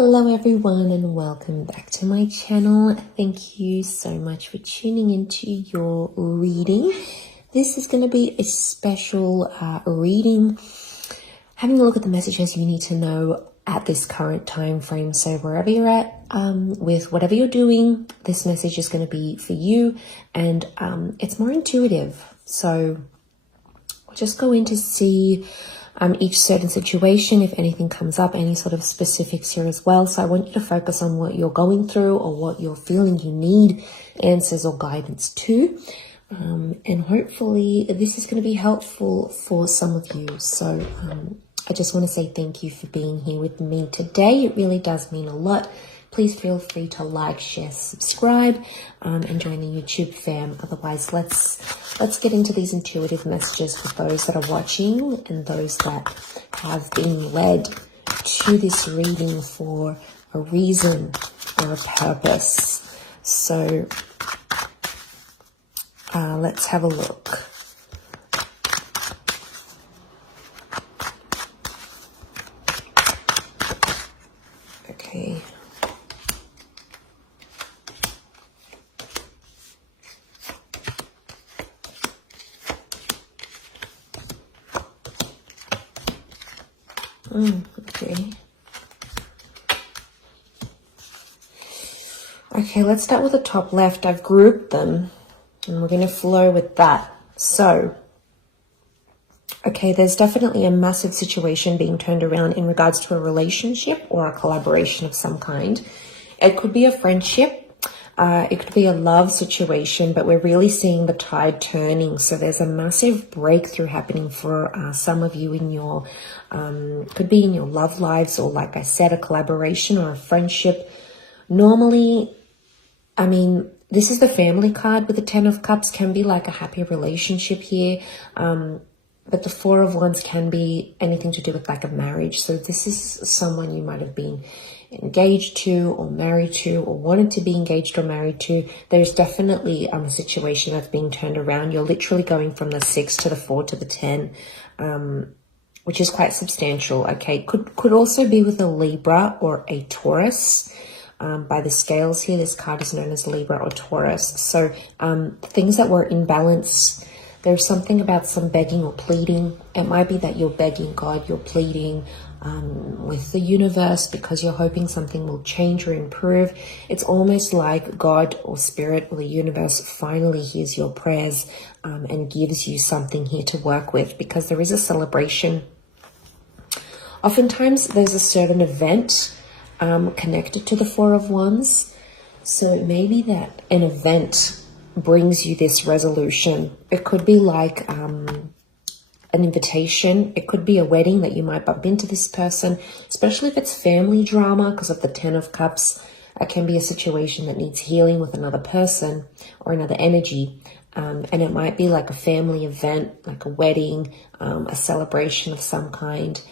Hello everyone and welcome back to my channel. Thank you so much for tuning into your reading. This is going to be a special reading, having a look at the messages you need to know at this current time frame. So wherever you're at with whatever you're doing, this message is going to be for you, and it's more intuitive. So we'll just go in to see each certain situation, if anything comes up, any sort of specifics here as well. So I want you to focus on what you're going through or what you're feeling you need answers or guidance to. And hopefully this is going to be helpful for some of you. So I just want to say thank you for being here with me today. It really does mean a lot. Please feel free to like, share, subscribe, and join the YouTube fam. Otherwise, let's get into these intuitive messages for those that are watching and those that have been led to this reading for a reason or a purpose. So let's have a look. Okay. Okay, let's start with the top left. I've grouped them and we're going to flow with that. So, okay, there's definitely a massive situation being turned around in regards to a relationship or a collaboration of some kind. It could be a friendship. It could be a love situation, but we're really seeing the tide turning. So there's a massive breakthrough happening for some of you in your, could be in your love lives, or like I said, a collaboration or a friendship. Normally, I mean, this is the family card with the 10 of Cups, can be like a happy relationship here. But the 4 of Wands can be anything to do with like a marriage. So this is someone you might have been engaged to or married to or wanted to be engaged or married to. There's definitely a situation that's being turned around. You're literally going from the 6 to the 4 to the 10, which is quite substantial. Okay, could also be with a Libra or a Taurus. By the scales here, this card is known as Libra or Taurus. So things that were in balance. There's something about some begging or pleading. It might be that you're begging God, you're pleading with the universe because you're hoping something will change or improve. It's almost like God or Spirit or the universe finally hears your prayers and gives you something here to work with, because there is a celebration. Oftentimes there's a certain event connected to the 4 of Wands. So it may be that an event brings you this resolution. It could be like an invitation. It could be a wedding that you might bump into this person, especially if it's family drama, because of the 10 of Cups. It can be a situation that needs healing with another person or another energy. And it might be like a family event, like a wedding, a celebration of some kind,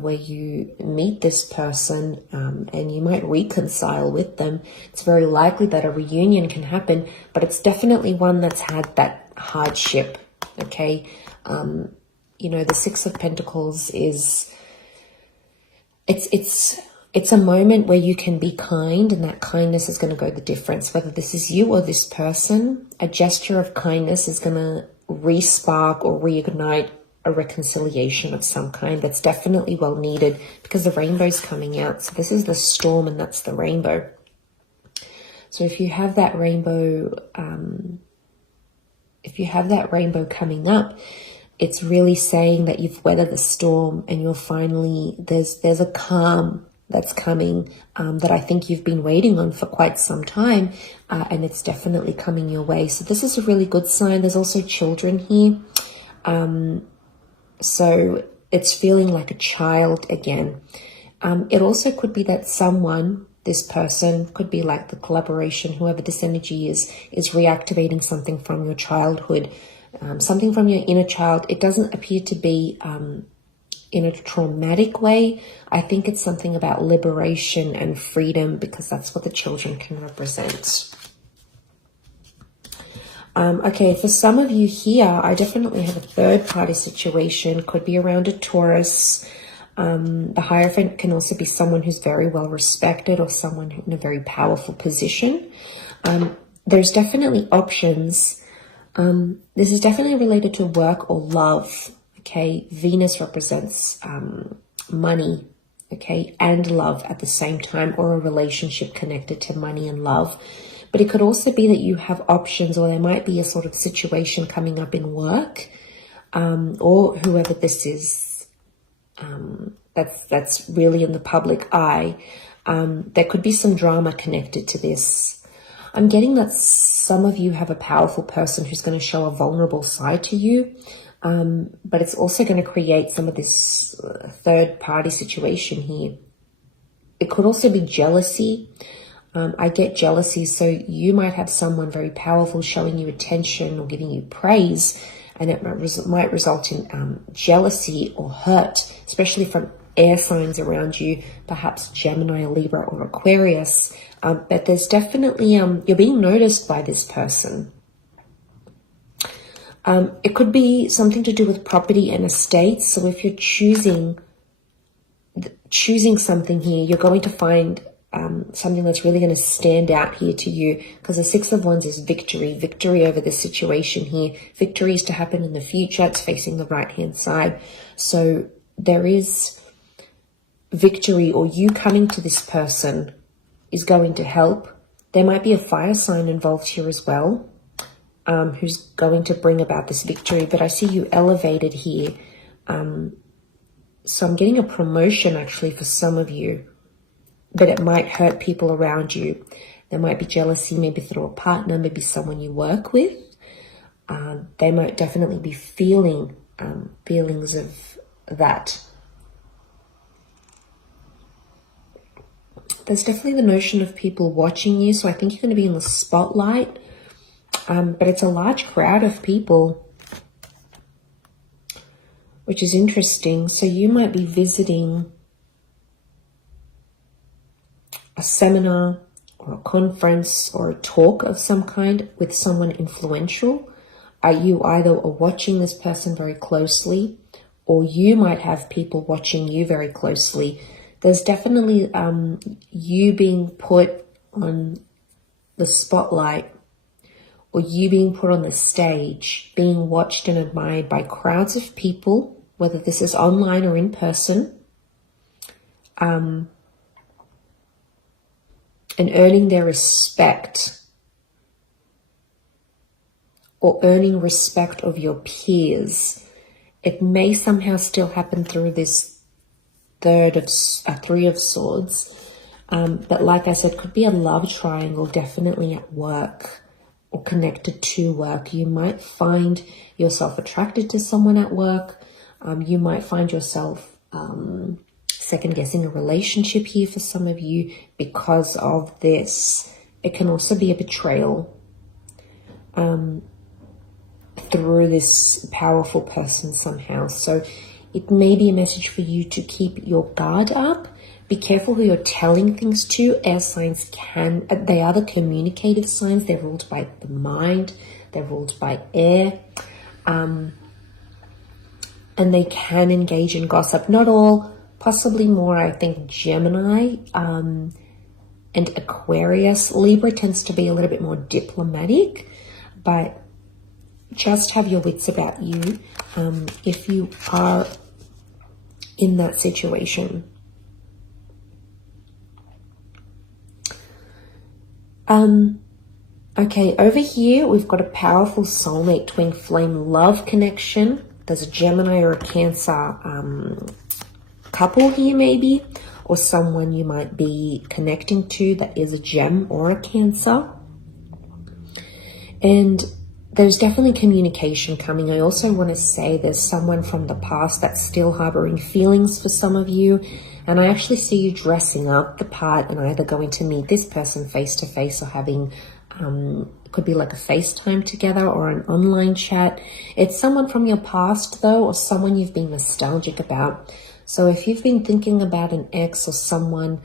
where you meet this person and you might reconcile with them. It's very likely that a reunion can happen, but it's definitely one that's had that hardship, okay? You know, the 6 of Pentacles is, it's a moment where you can be kind, and that kindness is going to go the difference. Whether this is you or this person, a gesture of kindness is going to re-spark or reignite a reconciliation of some kind that's definitely well needed, because the rainbow's coming out. So this is the storm and that's the rainbow. So if you have that rainbow, coming up, it's really saying that you've weathered the storm and you're finally, there's a calm that's coming that I think you've been waiting on for quite some time, and it's definitely coming your way. So this is a really good sign. There's also children here. So it's feeling like a child again. It also could be that someone, this person, could be like the collaboration, whoever this energy is reactivating something from your childhood, something from your inner child. It doesn't appear to be in a traumatic way. I think it's something about liberation and freedom, because that's what the children can represent. Okay, for some of you here, I definitely have a third party situation. Could be around a Taurus. The Hierophant can also be someone who's very well respected or someone in a very powerful position. There's definitely options. This is definitely related to work or love. Okay, Venus represents money, okay, and love at the same time, or a relationship connected to money and love. But it could also be that you have options, or there might be a sort of situation coming up in work, or whoever this is, that's really in the public eye. There could be some drama connected to this. I'm getting that some of you have a powerful person who's going to show a vulnerable side to you. But it's also going to create some of this third party situation here. It could also be jealousy. I get jealousy. So you might have someone very powerful showing you attention or giving you praise, and it might result in jealousy or hurt, especially from air signs around you, perhaps Gemini, Libra, or Aquarius. But there's definitely, you're being noticed by this person. It could be something to do with property and estates. So if you're choosing something here, you're going to find something that's really going to stand out here to you, because the Six of Wands is victory over this situation here. Victory is to happen in the future. It's facing the right-hand side. So there is victory, or you coming to this person is going to help. There might be a fire sign involved here as well, who's going to bring about this victory. But I see you elevated here. So I'm getting a promotion actually for some of you, but it might hurt people around you. There might be jealousy, maybe through a partner, maybe someone you work with. They might definitely be feeling feelings of that. There's definitely the notion of people watching you. So I think you're going to be in the spotlight. But it's a large crowd of people, which is interesting. So you might be visiting a seminar or a conference or a talk of some kind with someone influential. You either are watching this person very closely, or you might have people watching you very closely. There's definitely you being put on the spotlight, or you being put on the stage, being watched and admired by crowds of people, whether this is online or in person, and earning their respect, or earning respect of your peers. It may somehow still happen through this Three of Swords, but like I said, could be a love triangle, definitely at work or connected to work. You might find yourself attracted to someone at work. You might find yourself second guessing a relationship here for some of you because of this. It can also be a betrayal through this powerful person somehow. So it may be a message for you to keep your guard up. Be careful who you're telling things to. Air signs they are the communicative signs. They're ruled by the mind. They're ruled by air. And they can engage in gossip. Not all, possibly more, I think, Gemini and Aquarius. Libra tends to be a little bit more diplomatic, but just have your wits about you if you are in that situation. Okay, over here we've got a powerful soulmate twin flame love connection. There's a Gemini or a Cancer couple here maybe, or someone you might be connecting to that is a Gem or a Cancer. And there's definitely communication coming. I also want to say there's someone from the past that's still harboring feelings for some of you. And I actually see you dressing up the part and either going to meet this person face to face or having, it could be like a FaceTime together or an online chat. It's someone from your past though, or someone you've been nostalgic about. So if you've been thinking about an ex or someone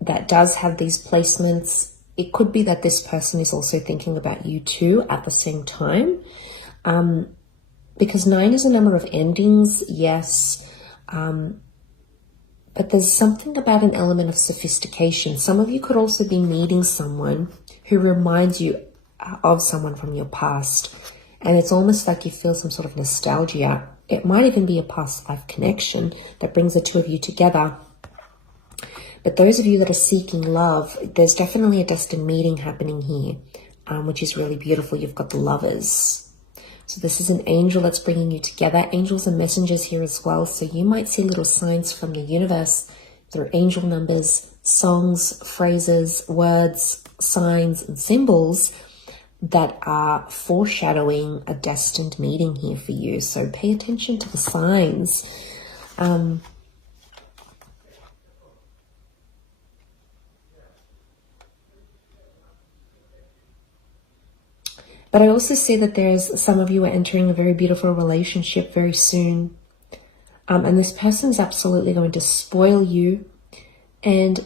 that does have these placements, it could be that this person is also thinking about you too at the same time. Because 9 is a number of endings, yes. But there's something about an element of sophistication. Some of you could also be meeting someone who reminds you of someone from your past. And it's almost like you feel some sort of nostalgia. It might even be a past life connection that brings the two of you together. But those of you that are seeking love, there's definitely a destined meeting happening here, which is really beautiful. You've got the lovers. So this is an angel that's bringing you together. Angels and messengers here as well. So you might see little signs from the universe through angel numbers, songs, phrases, words, signs, and symbols that are foreshadowing a destined meeting here for you. So pay attention to the signs. But I also see that there's some of you are entering a very beautiful relationship very soon. And this person's absolutely going to spoil you. And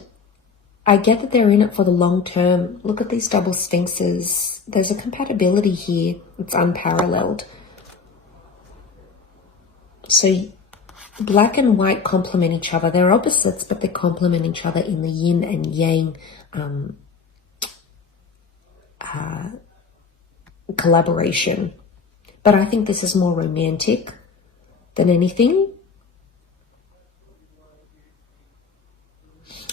I get that they're in it for the long term. Look at these double sphinxes. There's a compatibility here. It's unparalleled. So black and white complement each other. They're opposites, but they complement each other in the yin and yang collaboration. But I think this is more romantic than anything.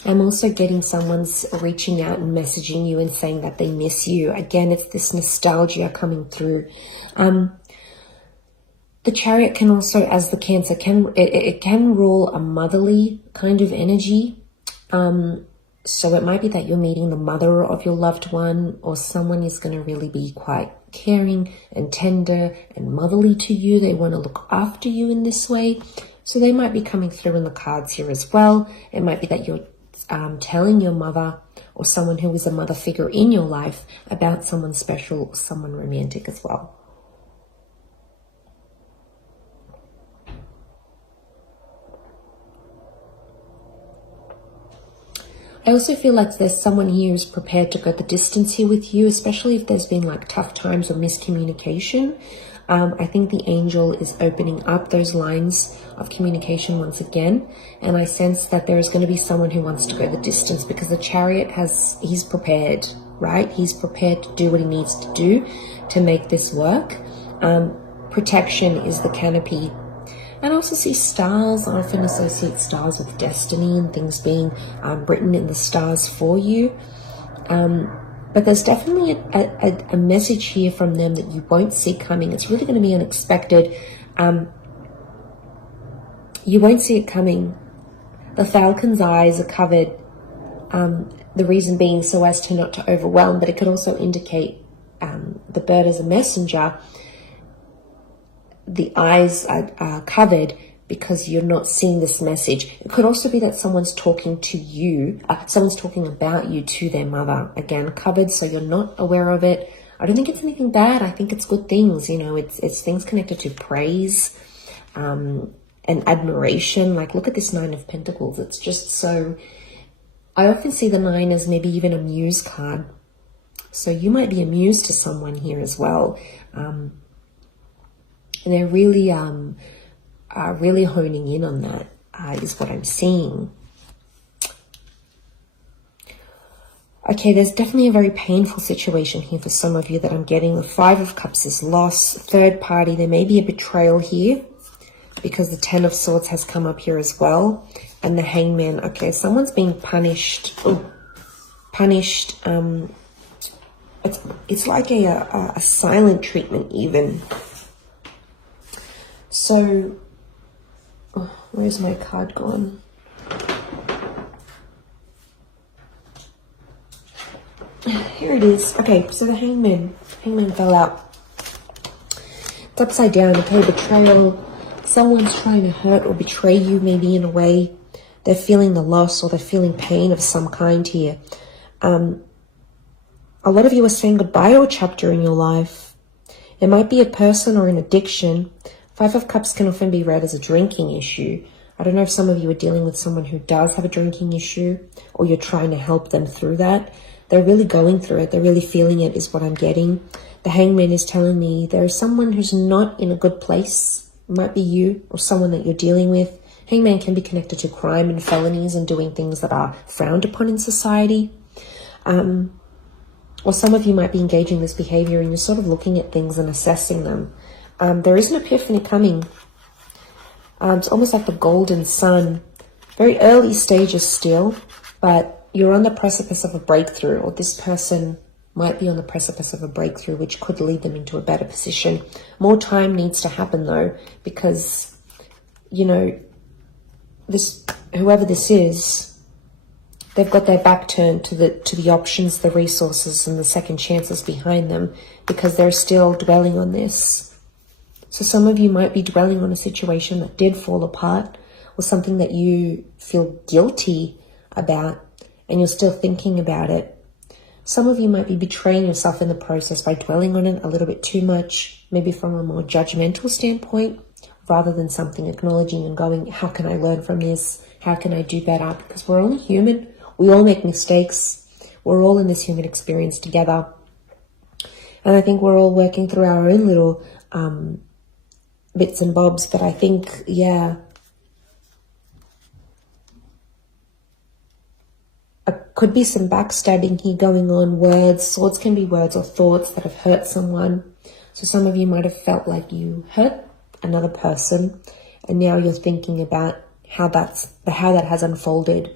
I'm also getting someone's reaching out and messaging you and saying that they miss you. Again, it's this nostalgia coming through. The Chariot can also, as the Cancer, it can rule a motherly kind of energy. So it might be that you're meeting the mother of your loved one, or someone is going to really be quite caring and tender and motherly to you. They want to look after you in this way. So they might be coming through in the cards here as well. It might be that you're telling your mother or someone who is a mother figure in your life about someone special, someone romantic as well. I also feel like there's someone here who's prepared to go the distance here with you, especially if there's been like tough times or miscommunication. I think the angel is opening up those lines of communication once again. And I sense that there is going to be someone who wants to go the distance, because the Chariot he's prepared, right? He's prepared to do what he needs to do to make this work. Protection is the canopy. And I also see stars. I often associate stars with destiny and things being written in the stars for you. But there's definitely a message here from them that you won't see coming. It's really going to be unexpected. You won't see it coming. The falcon's eyes are covered. The reason being so as to not to overwhelm, but it could also indicate the bird as a messenger. The eyes are covered because you're not seeing this message. It could also be that someone's talking to you, someone's talking about you to their mother. Again, covered, so you're not aware of it. I don't think it's anything bad. I think it's good things. You know, it's things connected to praise and admiration. Like, look at this 9 of Pentacles. It's just so... I often see the 9 as maybe even a muse card. So you might be a muse to someone here as well. And they're really honing in on that, is what I'm seeing. Okay, there's definitely a very painful situation here for some of you that I'm getting. The 5 of Cups is loss, third party. There may be a betrayal here because the 10 of Swords has come up here as well. And the Hangman. Okay, someone's being punished. Punished. It's like a silent treatment even. So, where's my card gone? Here it is. Okay, so the Hangman fell out. It's upside down. Okay, betrayal. Someone's trying to hurt or betray you, maybe in a way. They're feeling the loss or they're feeling pain of some kind here. A lot of you are saying goodbye to a chapter in your life. It might be a person or an addiction. 5 of Cups can often be read as a drinking issue. I don't know if some of you are dealing with someone who does have a drinking issue, or you're trying to help them through that. They're really going through it. They're really feeling it is what I'm getting. The Hangman is telling me there is someone who's not in a good place. It might be you or someone that you're dealing with Hangman can be connected to crime and felonies and doing things that are frowned upon in society. Or some of you might be engaging this behavior and you're sort of looking at things and assessing them. There is an epiphany coming. It's almost like the golden sun. Very early stages still, but you're on the precipice of a breakthrough, or this person might be on the precipice of a breakthrough, which could lead them into a better position. More time needs to happen though, because, you know, whoever this is, they've got their back turned to the options, the resources, and the second chances behind them, because they're still dwelling on this. So some of you might be dwelling on a situation that did fall apart, or something that you feel guilty about, and you're still thinking about it. Some of you might be betraying yourself in the process by dwelling on it a little bit too much, maybe from a more judgmental standpoint, rather than something acknowledging and going, how can I learn from this? How can I do better? Because we're only human. We all make mistakes. We're all in this human experience together. And I think we're all working through our own little bits and bobs. But I think, yeah, could be some backstabbing here going on. Words, swords can be words or thoughts that have hurt someone. So some of you might have felt like you hurt another person, and now you're thinking about how that has unfolded.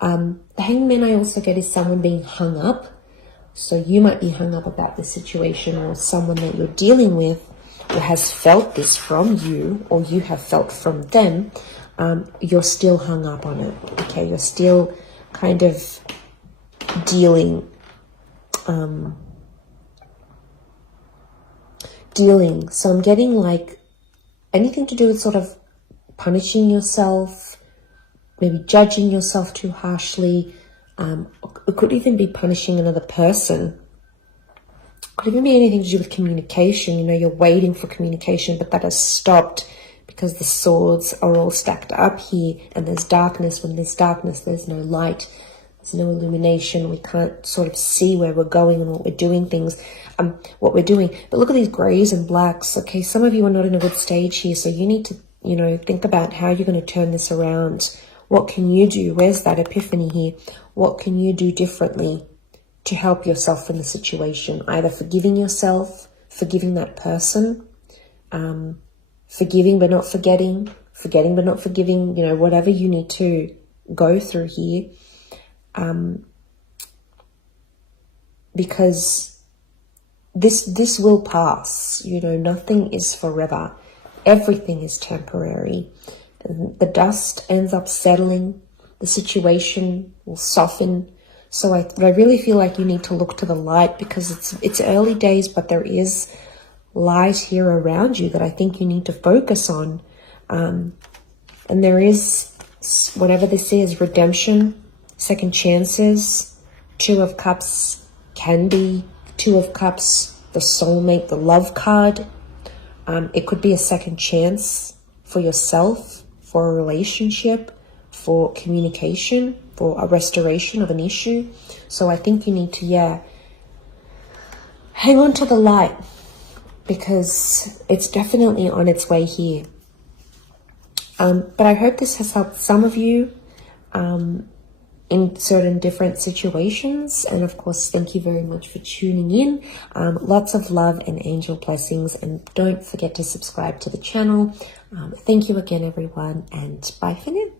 The hangman I also get is someone being hung up. So you might be hung up about the situation, or someone that you're dealing with or has felt this from you, or you have felt from them. You're still hung up on it. Okay, you're still kind of dealing. So I'm getting like anything to do with sort of punishing yourself, maybe judging yourself too harshly. It could even be punishing another person. It could even be anything to do with communication. You know, you're waiting for communication, but that has stopped because the swords are all stacked up here, and there's darkness. When there's darkness, there's no light. There's no illumination. We can't sort of see where we're going and what we're doing what we're doing. But look at these grays and blacks. Okay, some of you are not in a good stage here, so you need to, you know, think about how you're going to turn this around. What can you do? Where's that epiphany here? What can you do differently to help yourself in the situation? Either forgiving yourself, forgiving that person, forgiving but not forgetting, forgetting but not forgiving, you know, whatever you need to go through here. Because this will pass. You know, nothing is forever. Everything is temporary. And the dust ends up settling. The situation will soften. So I really feel like you need to look to the light, because it's early days, but there is light here around you that I think you need to focus on. And there is, whatever this is, redemption, second chances. Two of Cups can be Two of Cups, the soulmate, the love card. It could be a second chance for yourself, for a relationship, for communication, for a restoration of an issue. So I think you need to, hang on to the light, because it's definitely on its way here. But I hope this has helped some of you in certain different situations. And of course, thank you very much for tuning in. Lots of love and angel blessings. And don't forget to subscribe to the channel. Thank you again, everyone. And bye for now.